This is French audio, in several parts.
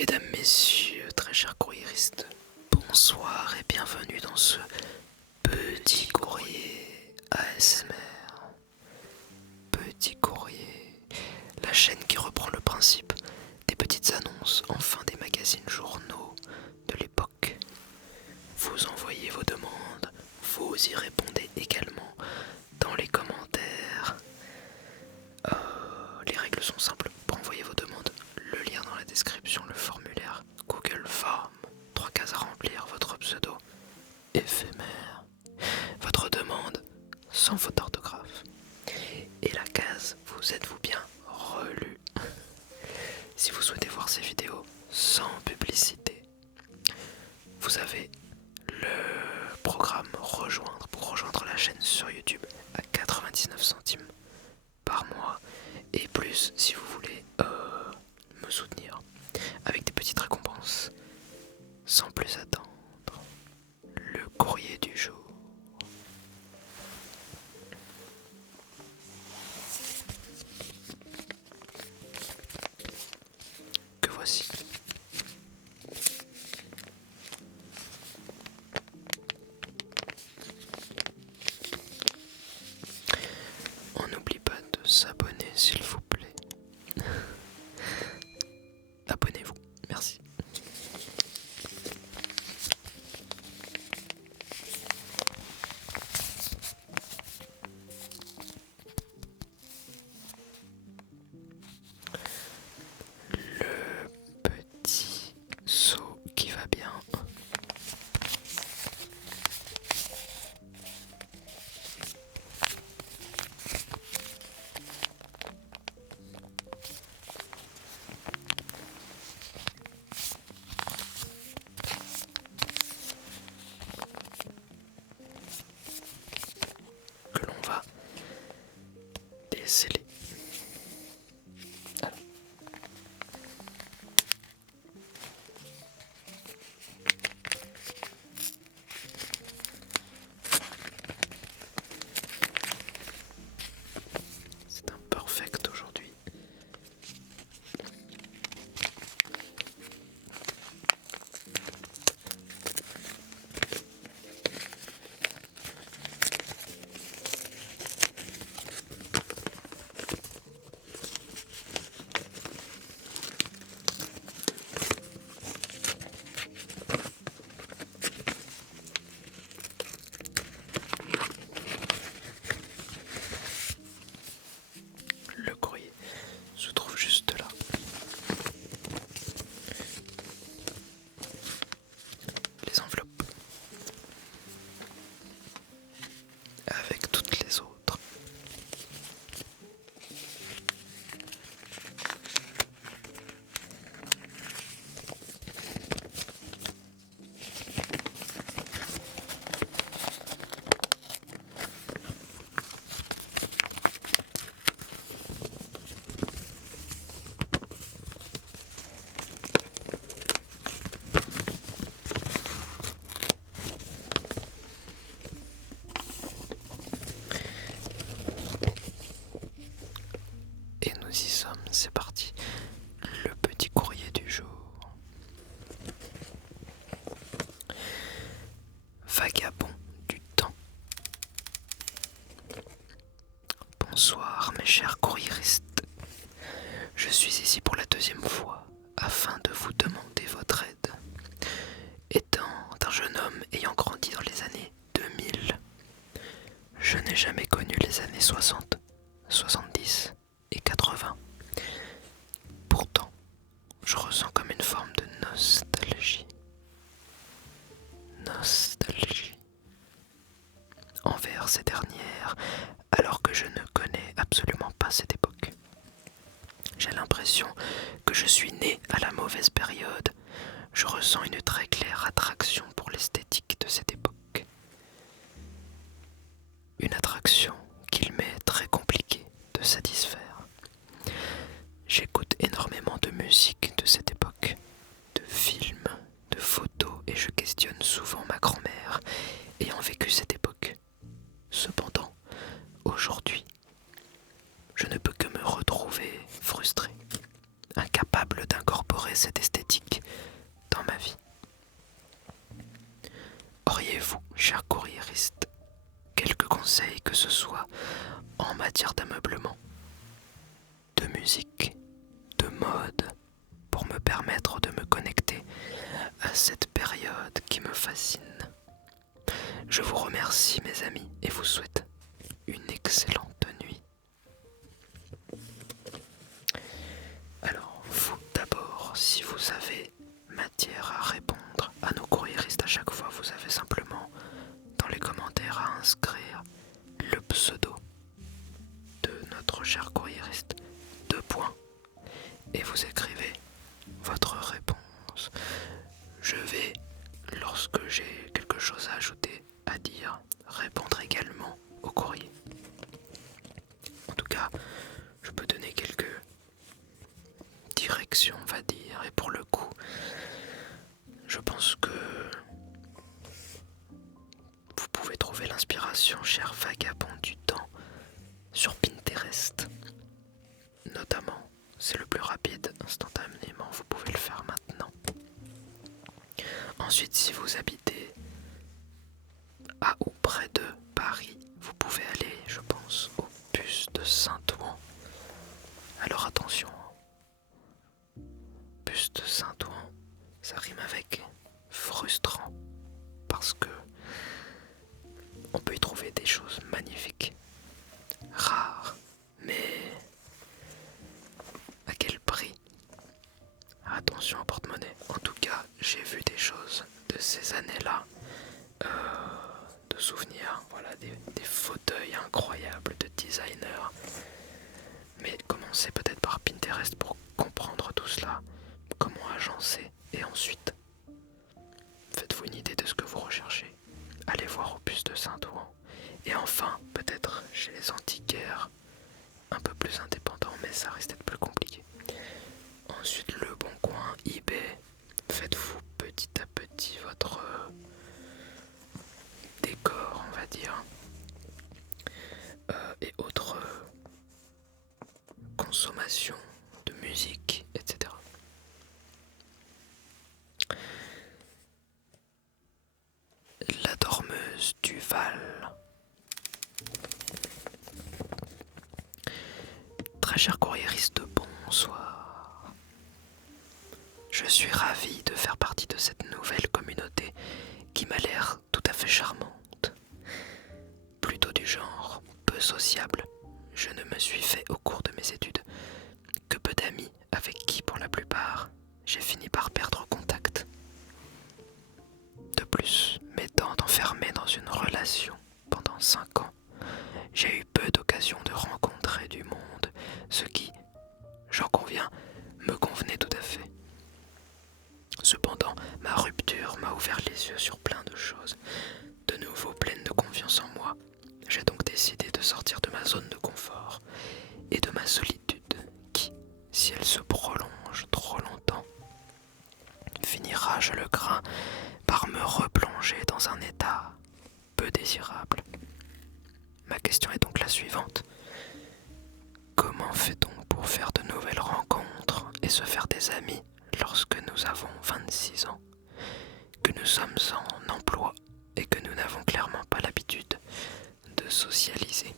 Mesdames, messieurs, très chers courriéristes, bonsoir et bienvenue dans ce petit courrier ASMR. Petit courrier, la chaîne qui reprend le principe des petites annonces en fin des magazines journaux de l'époque. Vous envoyez vos demandes, vous y répondez également dans les commentaires. Les règles sont simples. Pour envoyer vos demandes, le lien dans la description, le formulaire Google Form, 3 cases à remplir, votre pseudo éphémère, votre demande sans faute d'orthographe et la case vous êtes-vous bien relu. Si vous souhaitez voir ces vidéos sans publicité, vous avez le programme rejoindre pour rejoindre la chaîne sur YouTube à 99 centimes par mois et plus si vous voulez me soutenir avec des petites récompenses. Sans plus attendre, le courrier du jour. Que voici. On n'oublie pas de s'abonner s'il vous plaît. Abonnez-vous, merci. Le petit seau qui va bien. Que l'on va déceler. C'est un perfect aujourd'hui. Le courrier se trouve juste là. Les enveloppes avec toutes les autres. Et nous y sommes, c'est parti. Le petit courrier du jour. Vagabond du temps. Bonsoir mes chers courriéristes. Je suis ici pour la deuxième fois afin de vous demander votre aide. Étant un jeune homme ayant grandi dans les années 2000, je n'ai jamais connu les années 60, 70 et 80. Pourtant, je ressens comme une forme de nostalgie. Nostalgie envers ces dernières, alors que je ne connais absolument pas cette époque. J'ai l'impression que je suis né à la mauvaise période. Je ressens une très claire attraction pour l'esthétique de cette époque. Une attraction qu'il m'est très compliqué de satisfaire. J'écoute énormément de musique de cette époque, de films, de photos et je questionne souvent ma grand-mère ayant vécu cette époque. Cependant, aujourd'hui, je ne peux que me retrouver frustré, incapable d'incorporer cette esthétique conseils, que ce soit en matière d'ameublement, de musique, de mode, pour me permettre de me connecter à cette période qui me fascine. Je vous remercie mes amis et vous souhaite une excellente nuit. Alors vous d'abord, si vous avez matière à répondre à nos courriéristes à chaque fois, vous avez simplement dans les commentaires à inscrire le pseudo de notre cher courriériste, 2 points, et vous écrivez votre réponse. Je vais, lorsque j'ai quelque chose à ajouter, à dire, répondre également au courrier. En tout cas, je peux donner quelques directions, on va dire, et pour le coup, je pense que vous pouvez trouver l'inspiration, cher vagabond du temps, sur Pinterest. Notamment, c'est le plus rapide, instantanément, vous pouvez le faire maintenant. Ensuite, si vous habitez à ou près de Paris, vous pouvez aller, je pense, au bus de Saint-Ouen. Alors attention, bus de Saint-Ouen, ça rime avec frustrant, parce que on peut y trouver des choses magnifiques, rares, mais à quel prix? Attention au porte-monnaie. En tout cas, j'ai vu des choses de ces années-là, de souvenirs, voilà, des fauteuils incroyables de designers. Mais commencez peut-être par Pinterest pour comprendre tout cela, comment agencer, et ensuite faites-vous une idée de ce que vous recherchez. Allez voir au bus de Saint-Ouen. Et enfin, peut-être chez les antiquaires, un peu plus indépendants, mais ça reste plus compliqué. Ensuite, Le Bon Coin, eBay, faites-vous petit à petit votre décor, on va dire, et autres consommations de musique, etc. La dormeuse du Val. Très cher courriériste, bonsoir. Je suis ravi de faire partie de cette nouvelle communauté qui m'a l'air tout à fait charmante. Plutôt du genre peu sociable, je ne me suis fait au cours de mes études que peu d'amis avec qui, pour la plupart, j'ai fini par perdre contact. De plus, m'étant enfermé dans une relation pendant 5 ans, j'ai eu peu d'occasion de rencontrer du monde, ce qui, j'en conviens, me convenait tout à fait. Cependant, ma rupture m'a ouvert les yeux sur plein de choses. De nouveau pleine de confiance en moi, j'ai donc décidé de sortir de ma zone de confort et de ma solitude qui, si elle se prolonge trop longtemps, finira, je le crains, par me replonger dans un état peu désirable. Ma question est donc la suivante. Comment fait-on pour faire de nouvelles rencontres et se faire des amis lorsque nous avons 26 ans, que nous sommes en emploi et que nous n'avons clairement pas l'habitude de socialiser?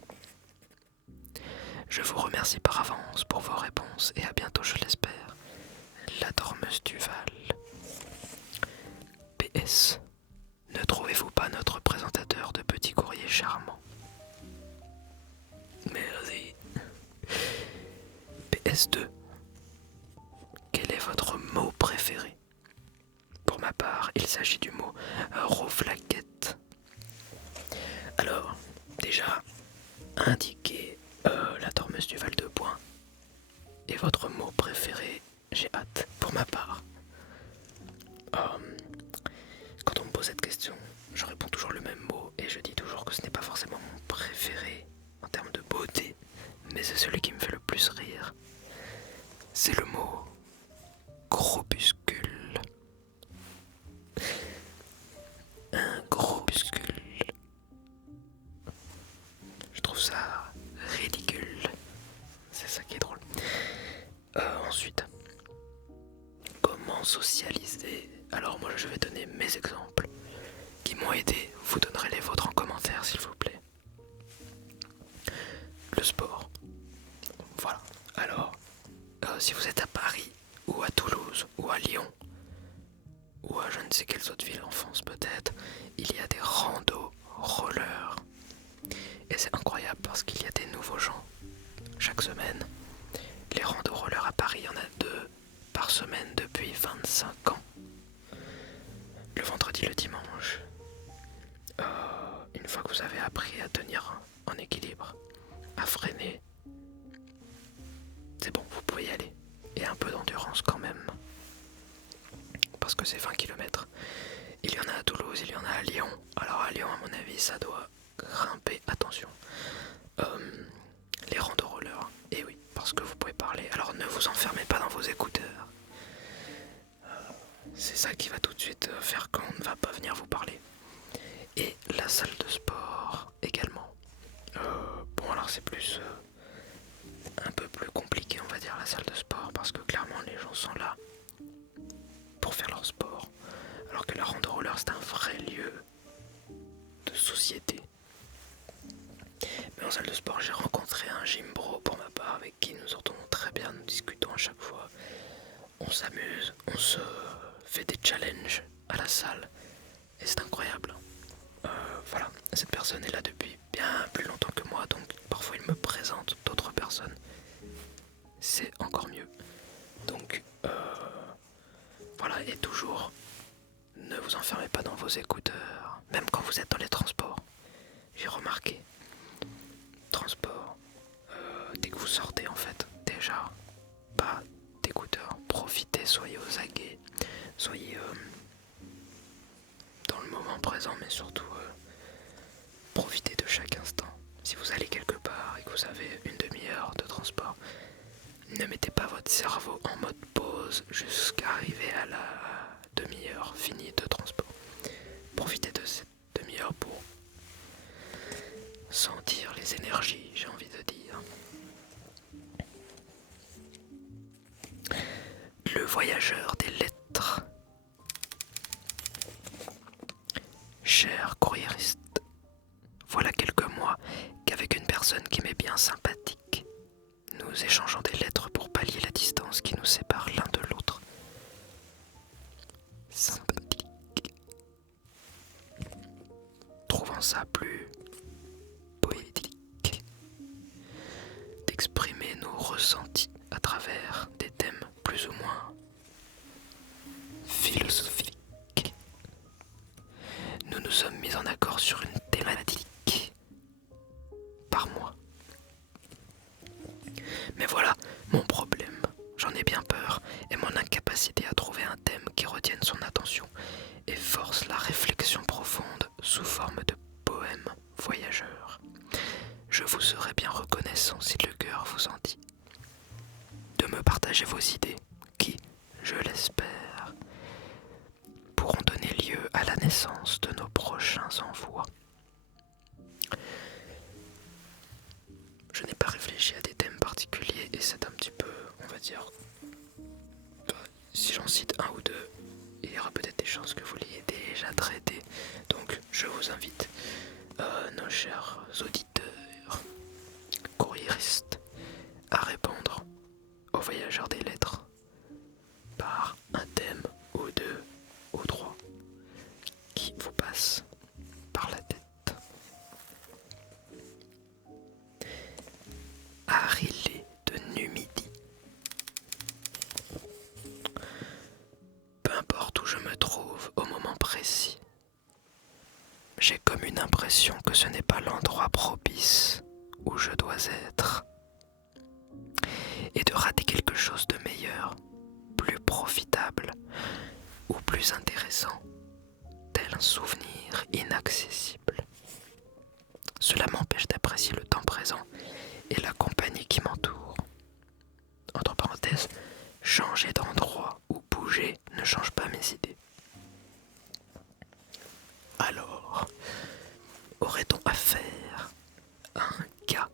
Je vous remercie par avance pour vos réponses et à bientôt, je l'espère. La dormeuse du Val. PS. Ne trouvez-vous pas notre présentateur de petits courriers charmant? Merci. PS2. Quel est votre mot préféré? Pour ma part, il s'agit du mot rouflaquette. Alors, déjà, indiquez la dormeuse du Val de Poing et votre mot préféré, j'ai hâte. Pour ma part, quand on me pose cette question, je réponds toujours le même mot et je dis toujours que ce n'est pas forcément mon préféré en termes de beauté, mais c'est celui qui me fait le plus rire. C'est le mot groupuscule. Un groupuscule. Je trouve ça ridicule. C'est ça qui est drôle. Ensuite, comment socialiser? Alors moi je vais donner mes exemples qui m'ont aidé. Vous donnerez les vôtres en commentaire s'il vous plaît. de sport. Voilà. Alors, si vous êtes à Paris, ou à Toulouse, ou à Lyon, ou à je ne sais quelles autres villes en France peut-être, il y a des randos rollers. Et c'est incroyable parce qu'il y a des nouveaux gens chaque semaine. Les randos rollers à Paris, il y en a 2 par semaine depuis 25 ans. Le vendredi, le dimanche. Une fois que vous avez appris à tenir en équilibre, à freiner, c'est bon, vous pouvez y aller. Et un peu d'endurance quand même. Parce que c'est 20 km. Il y en a à Toulouse, il y en a à Lyon. Alors à Lyon, à mon avis, ça doit grimper. Attention. Les randos rollers. Et oui, parce que vous pouvez parler. Alors ne vous enfermez pas dans vos écouteurs. C'est ça qui va tout de suite faire qu'on ne va pas venir vous parler. Et la salle de sport également. Bon alors c'est plus un peu plus compliqué on va dire la salle de sport parce que clairement les gens sont là pour faire leur sport. Alors que la rando roller c'est un vrai lieu de société. Mais en salle de sport j'ai rencontré un gym bro pour ma part avec qui nous entendons très bien, nous discutons à chaque fois. On s'amuse, on se fait des challenges à la salle et c'est incroyable. Voilà, cette personne est là depuis bien plus longtemps que moi, donc parfois il me présente d'autres personnes. C'est encore mieux. Donc voilà, et toujours, ne vous enfermez pas dans vos écouteurs, même quand vous êtes dans les transports. J'ai remarqué, transport, dès que vous sortez en fait, déjà, pas d'écouteurs, profitez, soyez aux aguets, soyez dans le moment présent, mais surtout profitez de chaque instant. Si vous allez quelque part et que vous avez une demi-heure de transport, ne mettez pas votre cerveau en mode pause jusqu'à arriver à la demi-heure finie de transport. Profitez de cette demi-heure pour sentir les énergies, j'ai envie de dire. Le voyageur des lettres. Cher courriériste, voilà quelques mois qu'avec une personne qui m'est bien sympathique, nous échangeons des lettres pour pallier la distance qui nous sépare l'un de l'autre. Sympathique. Trouvant ça plus poétique d'exprimer nos ressentis à travers des thèmes plus ou moins philosophiques. Nous nous sommes mis en accord sur une thématique par mois. Mais voilà, mon problème, j'en ai bien peur, est mon incapacité à trouver un thème qui retienne son attention et force la réflexion profonde sous forme de poème voyageur. Je vous serais bien reconnaissant si le cœur vous en dit de me partager vos idées qui, je l'espère, pourront donner lieu à la naissance de nos prochains envois. Je n'ai pas réfléchi à des thèmes particuliers et c'est un petit peu, on va dire, si j'en cite un ou deux, il y aura peut-être des chances que vous l'ayez déjà traité. Donc je vous invite, nos chers auditeurs, courriéristes, à répondre aux voyageurs des lettres par un thème ou deux ou trois qui vous passe par la tête. Arilé de Numidie. Peu importe où je me trouve au moment précis, j'ai comme une impression que ce n'est pas l'endroit propice où je dois être et de rater quelque chose de meilleur, plus profitable ou plus intéressant, tel un souvenir inaccessible. Cela m'empêche d'apprécier le temps présent et la compagnie qui m'entoure. Entre parenthèses, changer d'endroit ou bouger ne change pas mes idées. Alors, aurait-on affaire à un cas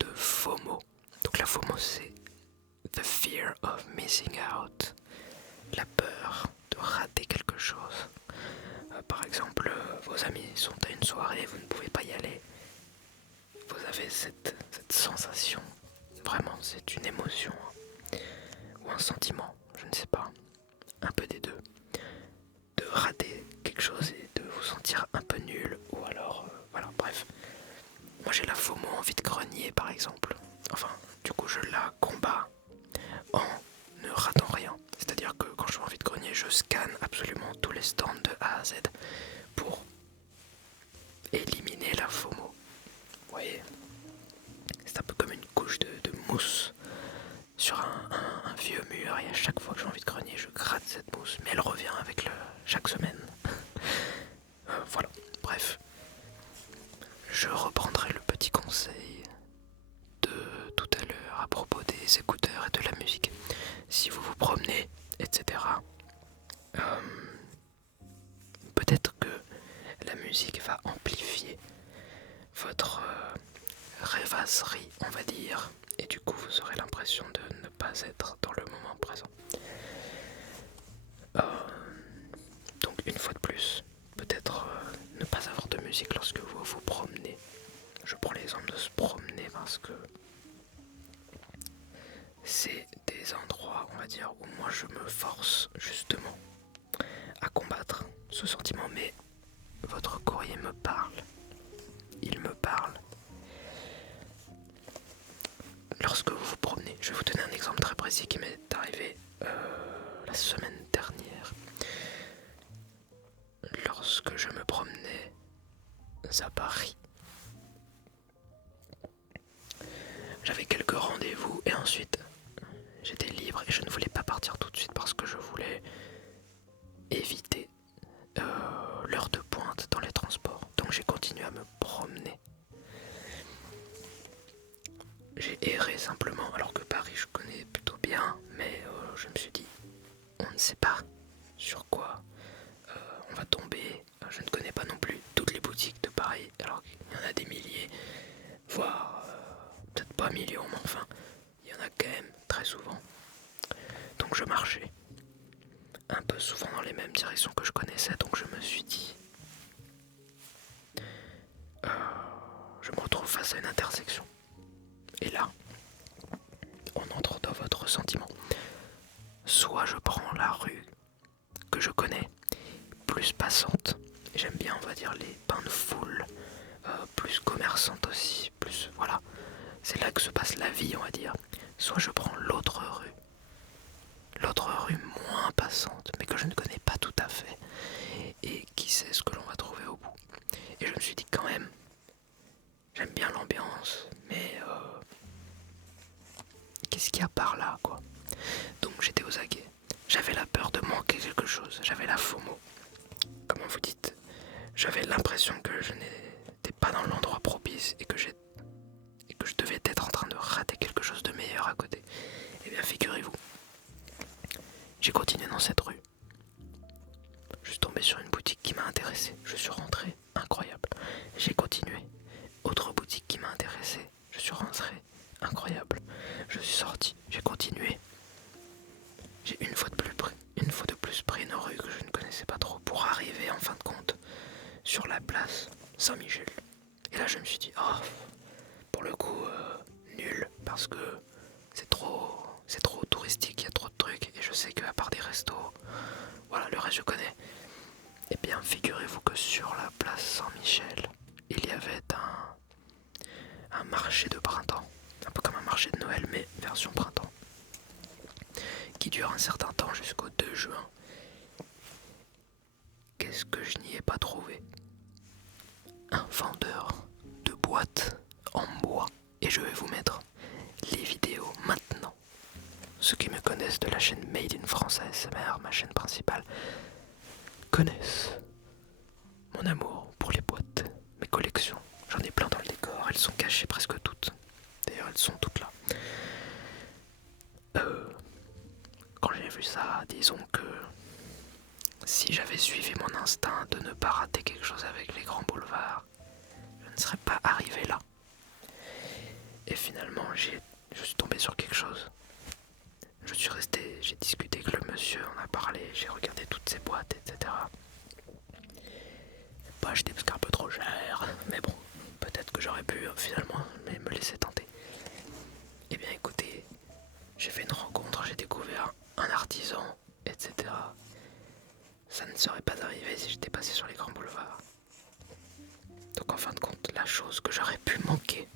de FOMO? Donc la FOMO c'est The Fear of Missing Out, la peur de rater quelque chose. Par exemple, vos amis sont à une soirée, vous ne pouvez pas y aller. Vous avez cette cette sensation. Vraiment, c'est une émotion ou un sentiment, je ne sais pas, un peu des deux, de rater quelque chose et de vous sentir un peu nul, ou alors, voilà, bref. Moi j'ai la FOMO en vide-grenier par exemple. Enfin, du coup je la combats en ne ratant rien. C'est-à-dire que quand je suis en vide-grenier, je scanne absolument tous les stands de A à Z pour éliminer la FOMO. Vous voyez, c'est un peu comme une couche de mousse sur un vieux mur, et à chaque fois que j'ai envie de grenier, je gratte cette mousse, mais elle revient avec chaque semaine. Voilà, bref. Je reprendrai le petit conseil de tout à l'heure à propos des écouteurs et de la musique. Si vous vous promenez, etc., peut-être que la musique va amplifier votre rêvasserie, on va dire, et du coup vous aurez l'impression de ne pas être dans le moment présent. Donc une fois de plus, peut-être ne pas avoir de musique lorsque vous vous promenez. Je prends l'exemple de se promener parce que c'est des endroits, on va dire, où moi je me force justement à combattre ce sentiment, mais votre courrier me parle. Il me parle. Lorsque vous vous promenez, je vais vous donner un exemple très précis qui m'est arrivé la semaine dernière. Lorsque je me promenais à Paris, j'avais quelques rendez-vous et ensuite j'étais libre et je ne voulais pas partir tout de suite parce que je voulais éviter l'heure de pointe dans les transports. Donc j'ai continué à me promener. J'ai erré simplement, alors que Paris je connais plutôt bien, mais je me suis dit, on ne sait pas sur quoi on va tomber. Je ne connais pas non plus toutes les boutiques de Paris, alors qu'il y en a des milliers, voire peut-être pas millions, mais enfin, il y en a quand même très souvent. Donc je marchais un peu souvent dans les mêmes directions que je connaissais, donc je me suis dit, je me retrouve face à une intersection. Et là, on entre dans votre sentiment. Soit je prends la rue que je connais, plus passante, et j'aime bien, on va dire, les bains de foule, plus commerçante aussi, plus, voilà, c'est là que se passe la vie, on va dire. Soit je prends l'autre rue moins passante, mais que je ne connais pas tout à fait, et qui sait ce que l'on va trouver au bout. Et je me suis dit quand même, j'aime bien l'ambiance, mais qu'est-ce qu'il y a par là, quoi. Donc j'étais aux aguets. J'avais la peur de manquer quelque chose, j'avais la FOMO. Comment vous dites, j'avais l'impression que je n'étais pas dans l'endroit propice et que je devais être en train de rater quelque chose de meilleur à côté. Eh bien figurez-vous, j'ai continué dans cette rue. Je suis tombé sur une boutique qui m'a intéressé. Je suis rentré, incroyable. J'ai continué. Autre boutique qui m'a intéressé. Je suis rentré, incroyable. Je suis sorti, j'ai continué. J'ai une fois de plus pris une rue que je ne connaissais pas trop pour arriver en fin de compte sur la place Saint-Michel. Et là je me suis dit, oh, pour le coup, nul, parce que c'est trop touristique, il y a trop de trucs, et je sais qu'à part des restos, voilà, le reste je connais. Eh bien, figurez-vous que sur la place Saint-Michel, il y avait un marché de printemps, un peu comme un marché de Noël, mais version printemps, qui dure un certain temps jusqu'au 2 juin. Qu'est-ce que je n'y ai pas trouvé? Un vendeur de boîtes en bois. Et je vais vous mettre les vidéos maintenant. Ceux qui me connaissent de la chaîne Made in France ASMR, ma chaîne principale, connaissent mon amour pour les boîtes, mes collections. J'en ai plein dans le décor, elles sont cachées presque toutes. D'ailleurs, elles sont toutes là. Quand j'ai vu ça, disons que si j'avais suivi mon instinct de ne pas rater quelque chose avec les grands boulevards, je ne serais pas arrivé là. Et finalement, je suis tombé sur quelque chose. Je suis resté, j'ai discuté avec le monsieur, on a parlé, j'ai regardé toutes ces boîtes, etc. Pas acheté parce qu'un peu trop cher, mais bon, peut-être que j'aurais pu finalement me laisser tenter. j'ai découvert un artisan, etc. Ça ne serait pas arrivé si j'étais passé sur les grands boulevards. Donc en fin de compte, la chose que j'aurais pu manquer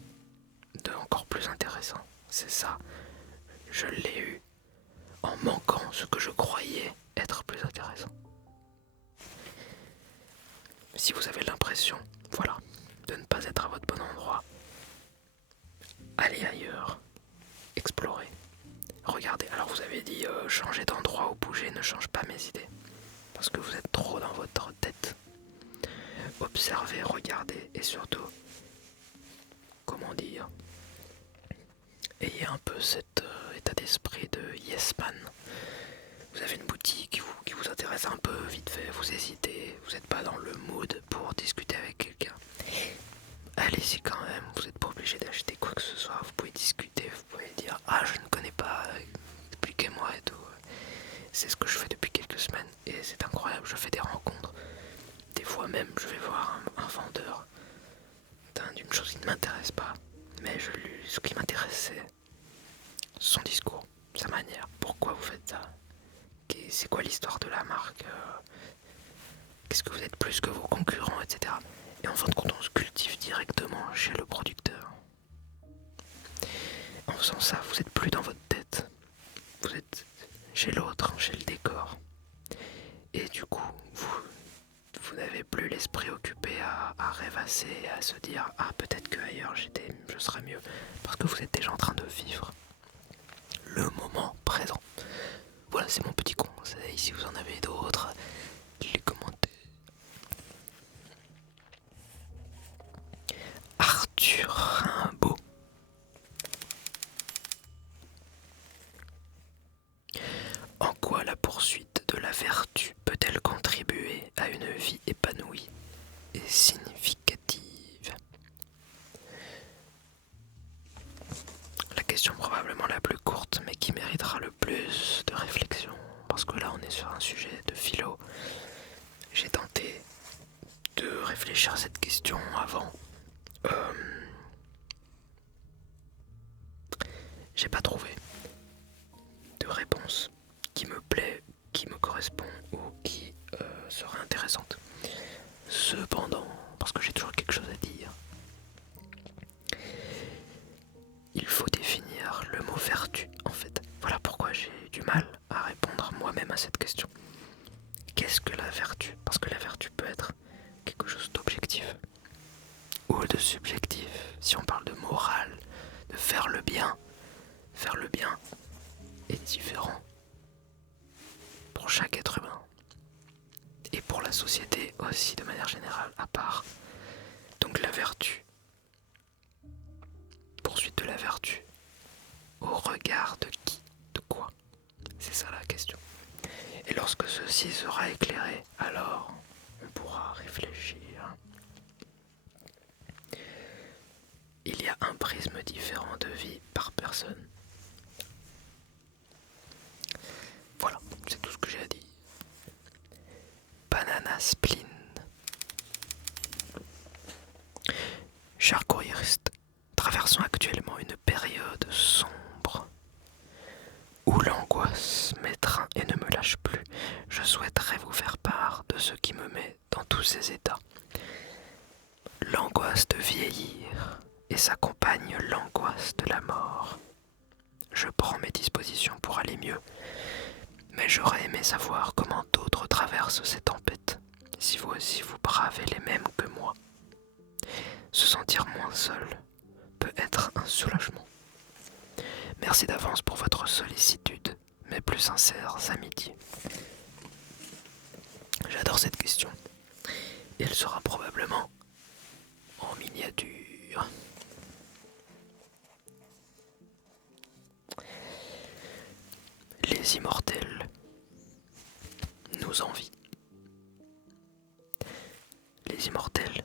de encore plus intéressant, c'est ça. Je l'ai eu en manquant ce que je croyais être plus intéressant. Si vous avez l'impression, voilà, de ne pas être à votre bon endroit, allez ailleurs, explorez, regardez. Alors vous avez dit changer d'endroit ou bouger ne change pas mes idées, parce que vous êtes trop dans votre tête. Observez, regardez et surtout, comment dire, ayez un peu cet état d'esprit de yes man. Vous avez une boutique qui vous intéresse un peu, vite fait, vous hésitez, vous n'êtes pas dans le mood pour discuter avec quelqu'un. Allez-y quand même, vous n'êtes pas obligé d'acheter quoi que ce soit, vous pouvez discuter, vous pouvez dire « Ah, je ne connais pas, expliquez-moi et tout ». C'est ce que je fais depuis quelques semaines et c'est incroyable, je fais des rencontres. Des fois même, je vais voir un vendeur d'une chose qui ne m'intéresse pas, mais ce qui m'intéresse, c'est son discours, sa manière, pourquoi vous faites ça. C'est quoi l'histoire de la marque, qu'est-ce que vous êtes plus que vos concurrents, etc. Et en fin de compte, on se cultive directement chez le producteur. En faisant ça, vous n'êtes plus dans votre tête. Vous êtes chez l'autre, chez le décor. Et du coup, vous n'avez plus l'esprit occupé à rêvasser, à se dire « Ah, peut-être qu'ailleurs je serais mieux ». Parce que vous êtes déjà en train de vivre le moment présent. Voilà, c'est mon petit conseil. Si vous en avez d'autres, les commentez. Arthur Rimbaud. En quoi la poursuite de la vertu peut-elle contribuer à une vie épanouie et significative? La question probablement la plus courte, mais qui méritera le plus de réflexion, parce que là on est sur un sujet de philo. J'ai tenté de réfléchir à cette question avant. J'ai pas trouvé de réponse qui me plaît, qui me correspond ou qui serait intéressante. Cependant, parce que j'ai toujours quelque chose à dire, il faut définir le mot vertu en fait. Voilà pourquoi j'ai du mal à répondre moi-même à cette question. Qu'est-ce que la vertu? Parce que la vertu peut être quelque chose d'objectif ou de subjectif. Si on parle de morale, de faire le bien est différent pour chaque être humain et pour la société aussi de manière générale à part. Donc la vertu, poursuite de la vertu, au regard de qui, de quoi? C'est ça la question. Et lorsque ceci sera éclairé, alors on pourra réfléchir. Il y a un prisme différent de vie par personne. Voilà, c'est tout ce que j'ai à dire. Banana Spleen. Chers courriéristes, traversons actuellement une période sombre où l'angoisse m'étreint et ne me lâche plus. Je souhaiterais vous faire part de ce qui me met dans tous ces états. L'angoisse de vieillir et s'accompagne l'angoisse de la mort. Je prends mes dispositions pour aller mieux, mais j'aurais aimé savoir comment d'autres traversent ces tempêtes, si vous aussi vous bravez les mêmes que moi. Se sentir moins seul peut être un soulagement. Merci d'avance pour votre sollicitude, mes plus sincères amitiés. J'adore cette question. Et elle sera probablement en miniature. Les immortels nous envient. Les immortels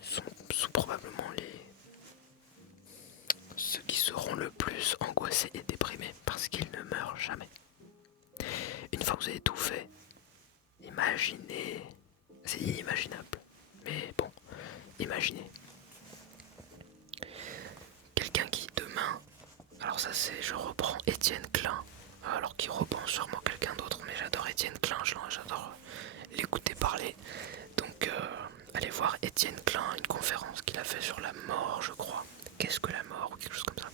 sont probablement ceux qui seront le plus angoissés et déprimés parce qu'ils ne meurent jamais. Une fois que vous avez tout fait, imaginez, c'est inimaginable, mais bon, imaginez quelqu'un qui demain, Alors ça c'est, je reprends Étienne Klein, alors qu'il reprend sûrement quelqu'un d'autre, mais j'adore Étienne Klein, j'adore l'écouter parler. Donc allez voir Étienne Klein, une conférence qu'il a fait sur la mort, je crois. Qu'est-ce que la mort ou quelque chose comme ça.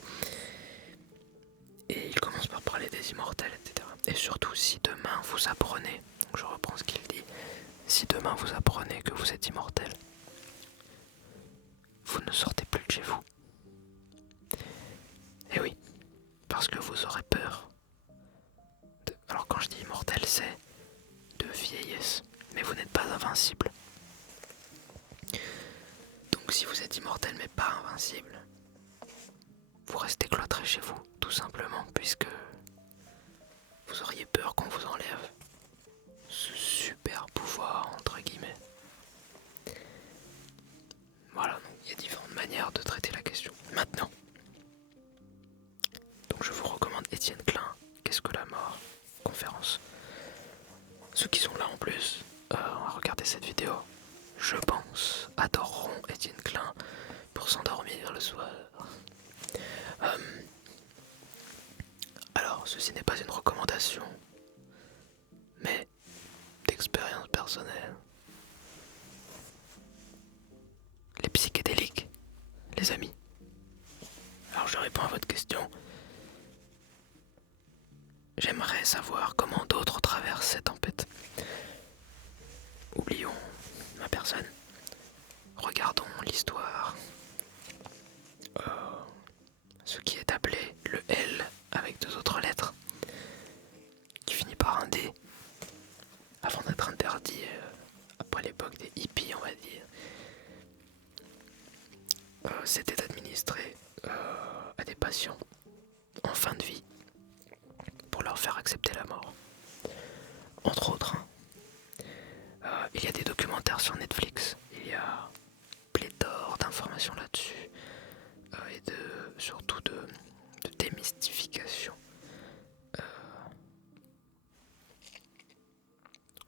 Et il commence par parler des immortels, etc. Et surtout, si demain vous apprenez, donc je reprends ce qu'il dit, si demain vous apprenez que vous êtes immortel, vous ne sortez plus de chez vous. Et oui, parce que vous aurez peur. Alors quand je dis immortel, c'est de vieillesse. Mais vous n'êtes pas invincible. Donc si vous êtes immortel mais pas invincible, vous restez cloîtré chez vous, tout simplement, puisque vous auriez peur qu'on vous enlève ce super pouvoir, entre guillemets. Voilà, donc il y a différentes manières de traiter la question. Maintenant, donc je vous recommande Étienne Klein, Qu'est-ce que la mort? Conférence. Ceux qui sont là en plus, on va regarder cette vidéo, je pense, adoreront Étienne Klein pour s'endormir le soir. Alors, ceci n'est pas une recommandation, mais d'expérience personnelle. Les psychédéliques, les amis. Alors je réponds à votre question. J'aimerais savoir comment d'autres traversent cette tempête. Oublions ma personne. Regardons l'histoire. Ce qui est appelé le L avec 2 autres lettres, qui finit par un D, avant d'être interdit après l'époque des hippies, on va dire. C'était administré à des patients en fin de vie pour leur faire accepter la mort. Entre autres, il y a des documentaires sur Netflix, il y a pléthore d'informations là-dessus et surtout de démystification,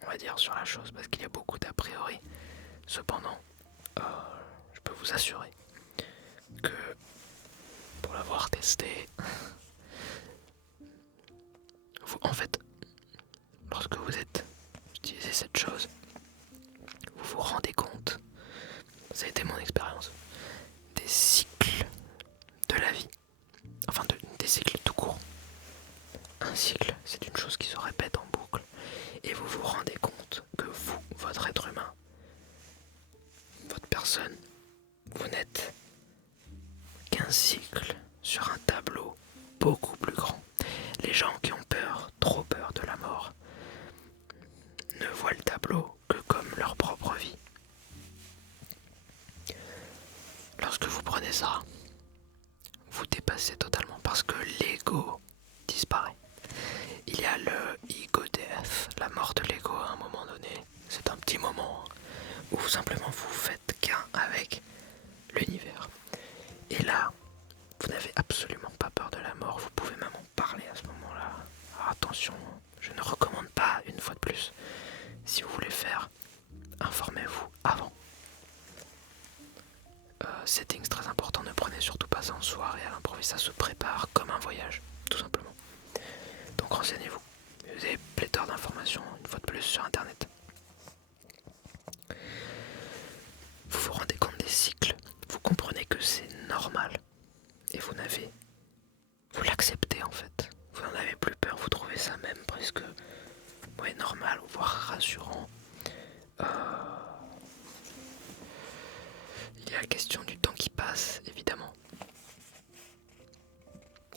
on va dire, sur la chose, parce qu'il y a beaucoup d'a priori. Cependant, je peux vous assurer que pour l'avoir testé, en fait, lorsque vous utilisez cette chose, vous vous rendez compte, ça a été mon expérience, des cycles de la vie, enfin des cycles tout court. Un cycle, c'est une chose qui se répète en boucle, et vous vous rendez compte que vous, votre être humain, votre personne, vous n'êtes qu'un cycle sur un tableau beaucoup plus grand. Les gens qui ont peur, trop peur de la mort, ne voient le tableau que comme leur propre vie. Lorsque vous prenez ça, vous dépassez totalement parce que l'ego disparaît. Il y a le ego death, la mort de l'ego à un moment donné. C'est un petit moment où simplement vous faites qu'un avec l'univers. Et là, vous n'avez absolument pas peur de la mort, vous pouvez même en parler à ce moment-là. Alors attention, je ne recommande pas, une fois de plus, si vous voulez faire, informez-vous avant. Settings très important, ne prenez surtout pas ça en soirée à l'improviste, ça se prépare comme un voyage, tout simplement. Donc renseignez-vous, vous avez pléthore d'informations, une fois de plus, sur internet. Vous vous rendez compte des cycles, vous comprenez que c'est normal, et vous l'acceptez en fait. Vous n'en avez plus peur, vous trouvez ça même presque normal, voire rassurant. Il y a la question du temps qui passe, évidemment.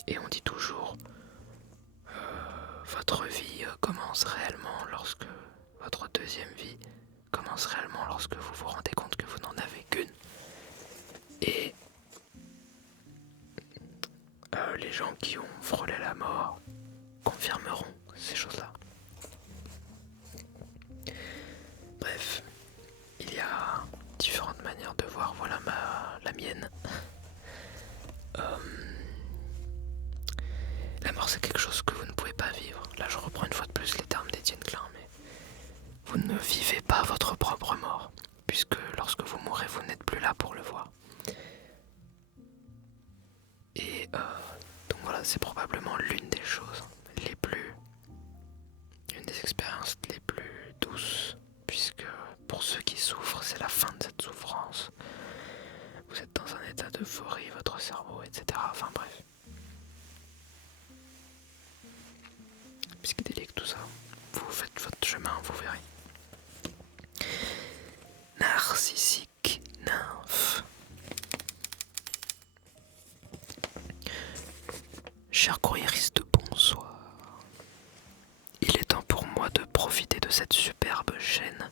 Et on dit toujours, votre vie commence réellement lorsque votre deuxième vie commence réellement lorsque vous vous rendez compte que vous n'en avez qu'une. Et les gens qui ont frôlé la mort confirmeront ces choses-là. Bref, il y a différentes manières de voir, voilà la mienne. La mort, c'est quelque chose que vous ne pouvez pas vivre. Là, je reprends une fois de plus les termes d'Étienne Klein, mais vous ne vivez pas votre propre mort, puisque lorsque vous mourrez, vous n'êtes plus là pour le voir. Et donc voilà, récompenses les plus douces, puisque pour ceux qui souffrent, c'est la fin de cette souffrance. Vous êtes dans un état d'euphorie, votre cerveau, etc. Enfin bref. Psychédélique, tout ça. Vous faites votre chemin, vous verrez. Narcissique nymphe. Cher courriériste, bonsoir. Il est temps pour moi de profiter de cette superbe chaîne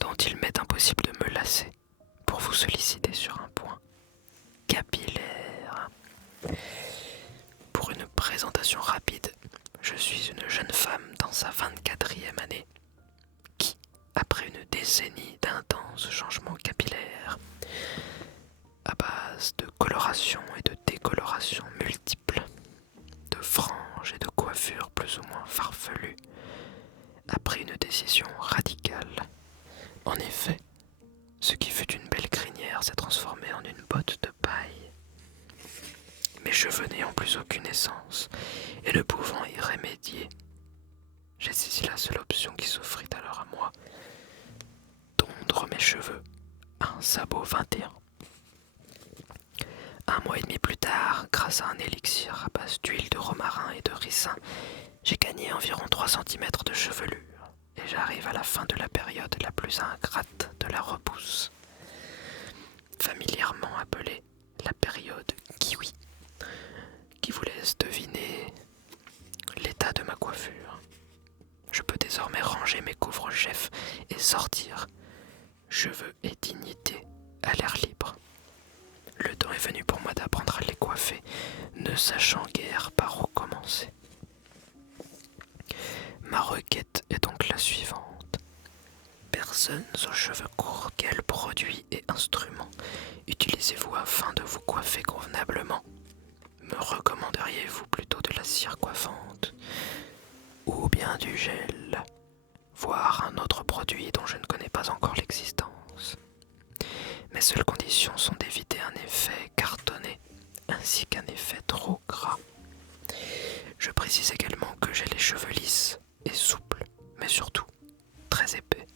dont il m'est impossible de me lasser pour vous solliciter sur un point capillaire. Pour une présentation rapide, je suis une jeune femme dans sa 24e année qui, après une décennie d'intenses changements capillaires, à base de coloration et de décoloration multiples, de franges et de coiffures plus ou moins farfelues, a pris une décision radicale. En effet, ce qui fut une belle crinière s'est transformé en une botte de paille. Mes cheveux n'ayant plus aucune essence et ne pouvant y remédier, j'ai saisi la seule option qui s'offrit alors à moi, tondre mes cheveux à un sabot 21. Un mois et demi plus tard, grâce à un élixir à base d'huile de romarin et de ricin, j'ai gagné environ 3 cm de chevelure et j'arrive à la fin de la période la plus ingrate de la repousse, familièrement appelée la période kiwi, qui vous laisse deviner l'état de ma coiffure. Je peux désormais ranger mes couvre-chefs et sortir, cheveux et dignité, à l'air libre. Le temps est venu pour moi d'apprendre à les coiffer, ne sachant guère par où commencer. Ma requête est donc la suivante. Personnes aux cheveux courts, quels produits et instruments utilisez-vous afin de vous coiffer convenablement? Me recommanderiez-vous plutôt de la cire coiffante ou bien du gel, voire un autre produit dont je ne connais pas encore l'existence? Mes seules conditions sont d'éviter un effet cartonné ainsi qu'un effet trop gras. Je précise également que j'ai les cheveux lisses et souples, mais surtout très épais.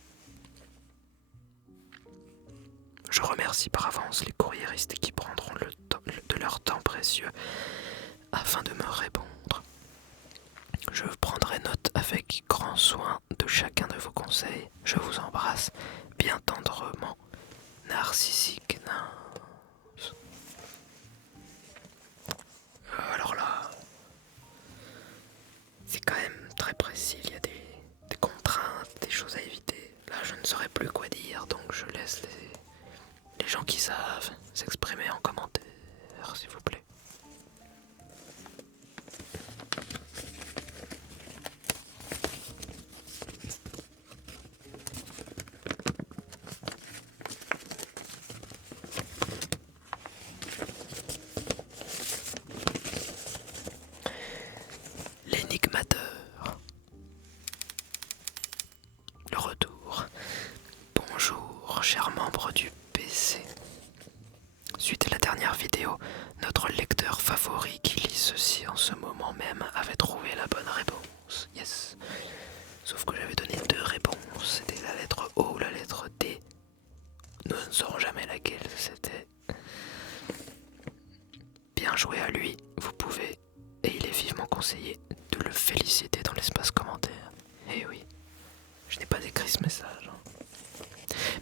Je remercie par avance les courriéristes qui prendront de leur temps précieux afin de me répondre. Je prendrai note avec grand soin de chacun de vos conseils. Je vous embrasse bien tendrement. Narcissique nymphe. Alors là, c'est quand même très précis. Il y a des contraintes, des choses à éviter. Là, je ne saurais plus quoi dire, donc je laisse les gens qui savent s'exprimer en commentaire, s'il vous plaît. L'énigmateur. Le retour. Bonjour, chers membres du PC. Suite à la dernière vidéo, notre lecteur favori qui lit ceci en ce moment même avait trouvé la bonne réponse. Yes. Sauf que j'avais donné 2 réponses. C'était la lettre O ou la lettre D. Nous ne saurons jamais laquelle c'était. Bien joué à lui, vous pouvez, et il est vivement conseillé, de le féliciter dans l'espace commentaire. Eh oui, je n'ai pas écrit ce message.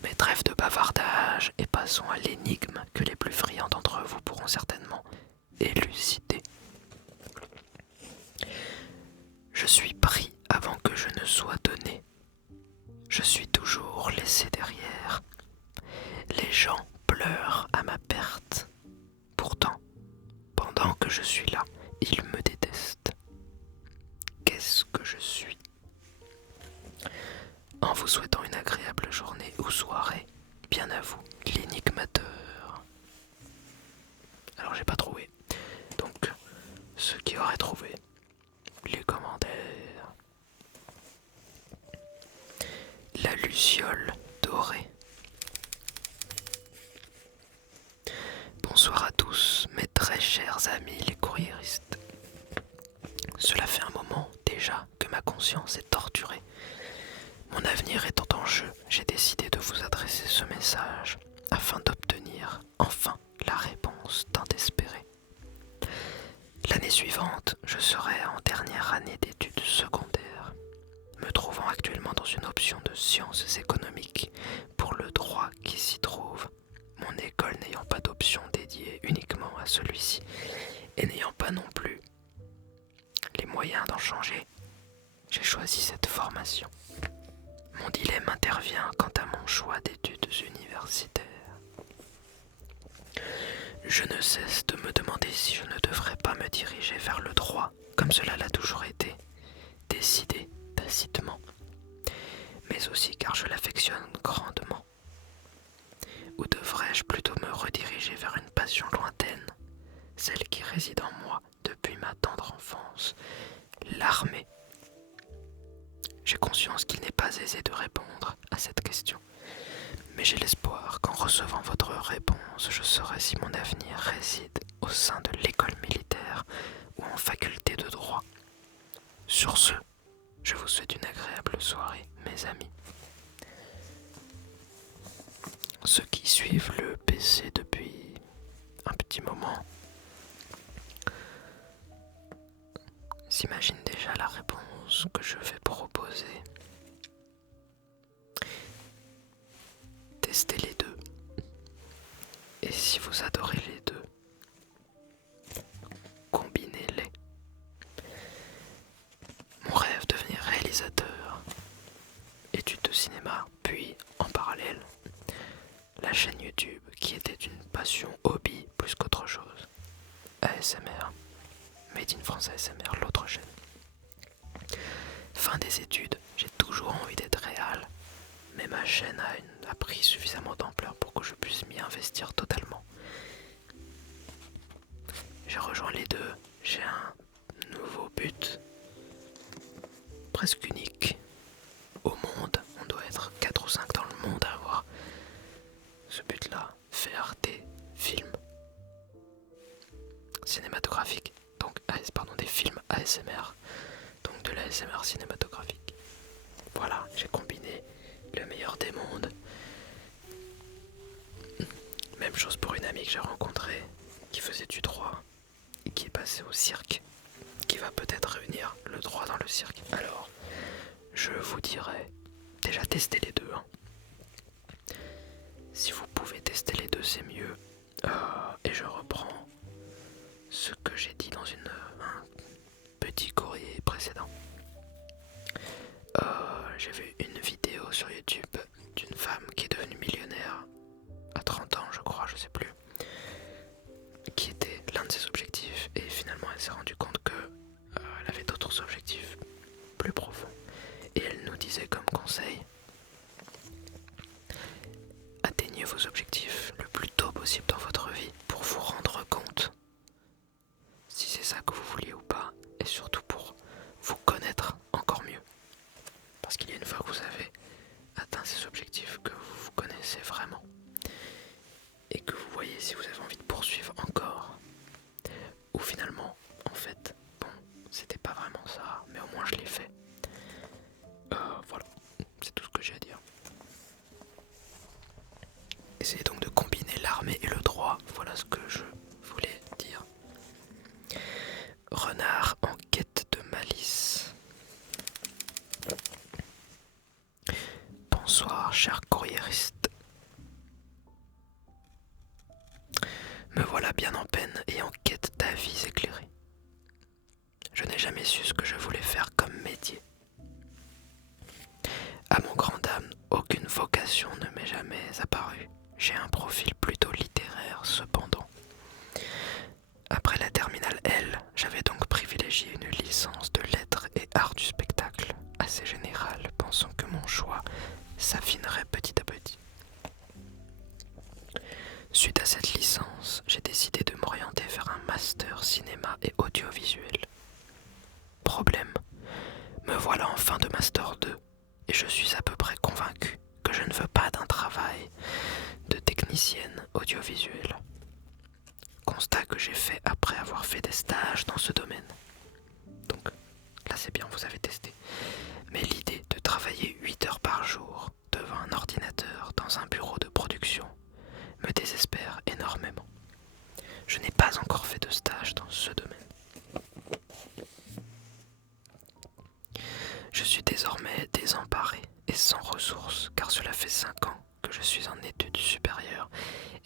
Mais trêve de bavardage et passons à l'énigme que les plus friands d'entre vous pourront certainement élucider. Je suis pris avant que je ne sois donné. Je suis toujours laissé derrière. Les gens pleurent à ma perte. Pourtant, pendant que je suis là, ils me détestent. Qu'est-ce que je suis ? En vous souhaitant une agréable journée ou soirée, bien à vous, l'énigmateur. Alors j'ai pas trouvé. Donc, ceux qui auraient trouvé, les commentaires. La luciole dorée. Bonsoir à tous, mes très chers amis les courriéristes. Cela fait un moment déjà que ma conscience est torturée. Mon avenir étant en jeu, j'ai décidé de vous adresser ce message afin d'obtenir enfin la réponse tant espérée. L'année suivante, je serai en dernière année d'études secondaires, me trouvant actuellement dans une option de sciences économiques pour le droit qui s'y trouve, mon école n'ayant pas d'option dédiée uniquement à celui-ci et n'ayant pas non plus les moyens d'en changer, j'ai choisi cette formation. Mon dilemme intervient quant à mon choix d'études universitaires. Je ne cesse de me demander si je ne devrais pas me diriger vers le droit, comme cela l'a toujours été, décidé tacitement, mais aussi car je l'affectionne grandement. Ou devrais-je plutôt me rediriger vers une passion lointaine, celle qui réside en moi depuis ma tendre enfance, l'armée? J'ai conscience qu'il n'est pas aisé de répondre à cette question, mais j'ai l'espoir qu'en recevant votre réponse, je saurai si mon avenir réside au sein de l'école militaire ou en faculté de droit. Sur ce, je vous souhaite une agréable soirée, mes amis. Ceux qui suivent le PC depuis un petit moment s'imaginent déjà la réponse que je vais proposer. Testez les deux. Et si vous adorez les deux, combinez-les. Mon rêve de devenir réalisateur, études de cinéma, puis en parallèle, la chaîne YouTube qui était une passion hobby plus qu'autre chose. ASMR, Made in France ASMR, l'autre chaîne. Fin des études, j'ai toujours envie d'être réal, mais ma chaîne a pris suffisamment d'ampleur pour que je puisse m'y investir totalement. J'ai rejoint les deux, j'ai un nouveau but, presque unique au monde. On doit être 4 ou 5 dans le monde à avoir ce but-là, faire des films cinématographiques, donc des films ASMR, donc de l'ASMR cinématographique. Voilà, j'ai combiné le meilleur des mondes. Même chose pour une amie que j'ai rencontrée qui faisait du droit et qui est passée au cirque, qui va peut-être réunir le droit dans le cirque. Alors, je vous dirais, déjà testez les deux. Si vous pouvez tester les deux, c'est mieux. Et je reprends ce que j'ai dit dans un petit courrier précédent. J'ai vu une vidéo sur YouTube d'une femme qui est devenue millionnaire à 30 ans, je crois, je sais plus, qui était l'un de ses objectifs, et finalement elle s'est rendue compte que elle avait d'autres objectifs plus profonds, et elle nous disait comme conseil: atteignez vos objectifs le plus tôt possible dans votre vie pour vous rendre compte si c'est ça que vous vouliez ou pas, et surtout pour vous connaître encore mieux. Parce qu'il y a une fois que vous avez atteint ces objectifs que vous vous connaissez vraiment et que vous voyez si vous avez envie de poursuivre encore, ou finalement, en fait, bon, c'était pas vraiment ça, mais au moins je l'ai fait. Voilà, c'est tout ce que j'ai à dire. Essayez donc de combiner l'armée et le droit, voilà ce que je voulais dire. Renard en quête de malice. Bonsoir, cher courriériste. Me voilà bien en peine et en quête d'avis éclairés. Je n'ai jamais su ce que je voulais faire comme métier. À mon grand dam, aucune vocation ne m'est jamais apparue. J'ai un profil plutôt littéraire cependant. Après la terminale L, j'avais donc privilégié une licence de lettres et arts du spectacle, assez générale, pensant que mon choix s'affinerait petit à petit. Suite à cette licence, j'ai décidé de m'orienter vers un master cinéma et audiovisuel. Problème, me voilà en fin de master 2 et je suis à peu près convaincu que je ne veux pas d'un travail de technicienne audiovisuelle. Constat que j'ai fait après avoir fait des stages dans ce domaine. Donc là c'est bien, vous avez testé. Mais l'idée de travailler 8 heures par sans ressources, car cela fait 5 ans que je suis en études supérieures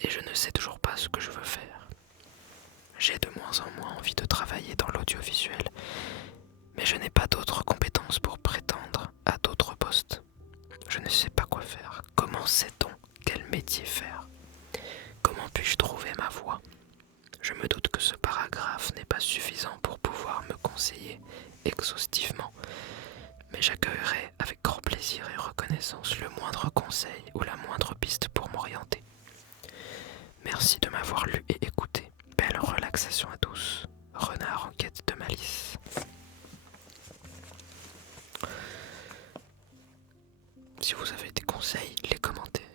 et je ne sais toujours pas ce que je veux faire. J'ai de moins en moins envie de travailler dans l'audiovisuel, mais je n'ai pas d'autres compétences pour prétendre à d'autres postes. Je ne sais pas quoi faire. Comment sait-on quel métier faire? Comment puis-je trouver ma voie? Je me doute que ce paragraphe n'est pas suffisant pour pouvoir me conseiller exhaustivement, mais j'accueillerai avec grand plaisir et reconnaissance le moindre conseil ou la moindre piste pour m'orienter. Merci de m'avoir lu et écouté. Belle relaxation à tous. Renard en quête de malice. Si vous avez des conseils, les commentez.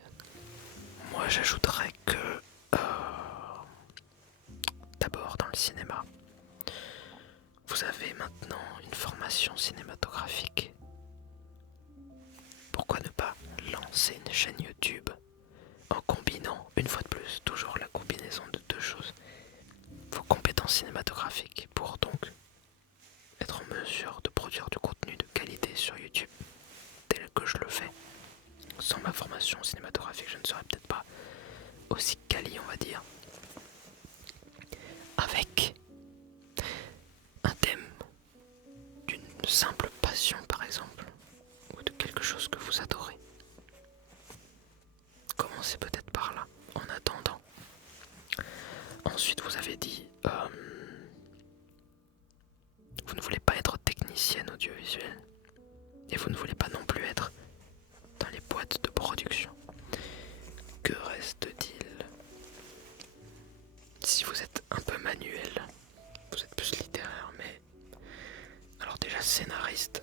Moi, j'ajouterais que d'abord dans le cinéma, vous avez maintenant une formation cinématographique. Pourquoi ne pas lancer une chaîne YouTube en combinant, une fois de plus, toujours la combinaison de deux choses, vos compétences cinématographiques pour donc être en mesure de produire du contenu de qualité sur YouTube tel que je le fais. Sans ma formation cinématographique, je ne serais peut-être pas aussi quali, on va dire, avec un thème d'une simple passion par exemple, ou de quelque chose que vous adorez. Commencez peut-être par là, en attendant. Ensuite, vous avez dit, vous ne voulez pas être technicienne audiovisuelle, et vous ne voulez pas non plus être dans les boîtes de production. Que reste-t-il? Si vous êtes un peu manuel, vous êtes plus littéraire, mais... Alors déjà, scénariste,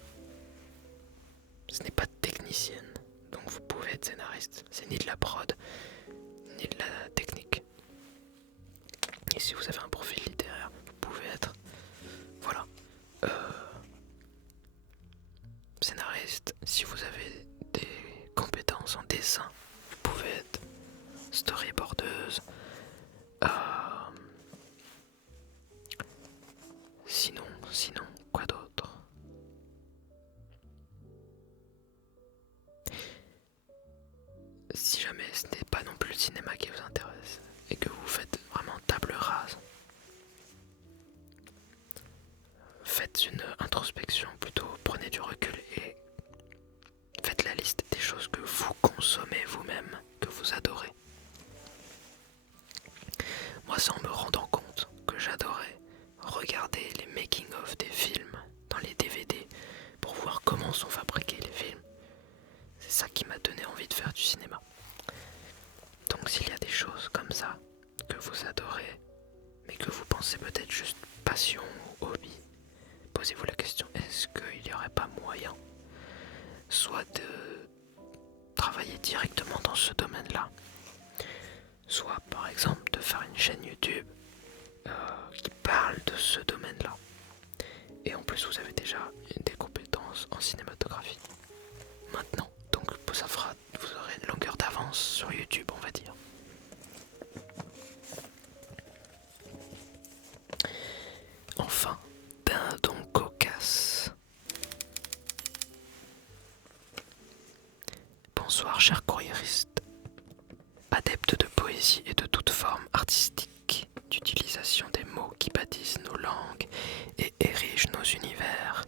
ce n'est pas technicienne, donc vous pouvez être scénariste. C'est ni de la prod, ni de la technique. Et si vous avez un profil littéraire, vous pouvez être... Voilà. Scénariste, si vous avez des compétences en dessin, vous pouvez être storyboardeuse. Sinon, quoi d'autre? Si jamais ce n'est pas non plus le cinéma qui vous intéresse et que vous faites vraiment table rase, faites une introspection, plutôt prenez du recul et faites la liste des choses que vous consommez vous-même, que vous adorez. Moi, c'est en me rendant compte que j'adorais regarder les making-of des films dans les DVD pour voir comment sont fabriqués les films. C'est ça qui m'a donné envie de faire du cinéma. Donc s'il y a des choses comme ça que vous adorez, mais que vous pensez peut-être juste passion ou hobby, posez-vous la question, est-ce qu'il n'y aurait pas moyen soit de travailler directement dans ce domaine-là, soit par exemple de faire une chaîne YouTube qui parle de ce domaine-là. Et en plus vous avez déjà des compétences en cinématographie. Maintenant, donc ça fera, vous aurez une longueur d'avance sur YouTube, on va dire. Enfin, dindon cocasse. Bonsoir, cher courriériste. Adepte de poésie et de toute forme artistique, d'utilisation des mots qui bâtissent nos langues et érigent nos univers,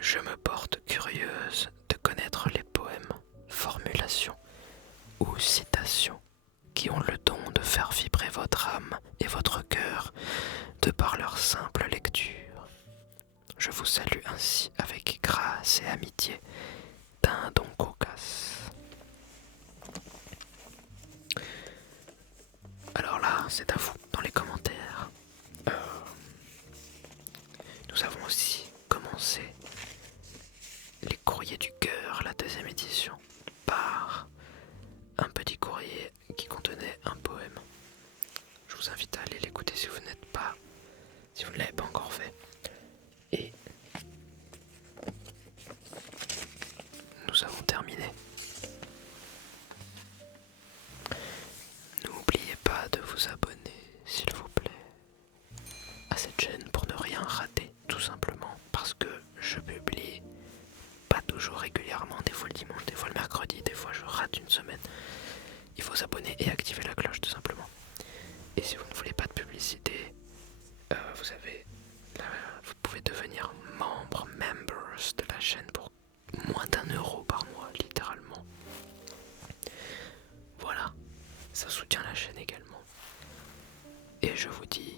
je me porte curieuse de connaître les poèmes, formulations ou citations qui ont le don de faire vibrer votre âme et votre cœur de par leur simple lecture. Je vous salue ainsi avec grâce et amitié, dindon cocasse. Alors là, c'est à vous, dans les commentaires. Nous avons aussi commencé les courriers du cœur, la 2e édition, par un petit courrier qui contenait un poème. Je vous invite à aller l'écouter si vous ne l'avez pas encore fait. Et nous avons terminé. N'oubliez pas de vous abonner, s'il vous plaît, à cette chaîne pour ne rien rater, tout simplement parce que je publie pas toujours régulièrement, des fois le dimanche, des fois le mercredi, des fois je rate une semaine. Il faut s'abonner et activer la cloche tout simplement. Et si vous ne voulez pas de publicité, vous savez, vous pouvez devenir members de la chaîne pour moins d'1 € par mois, littéralement. Voilà, ça soutient la chaîne également. Et je vous dis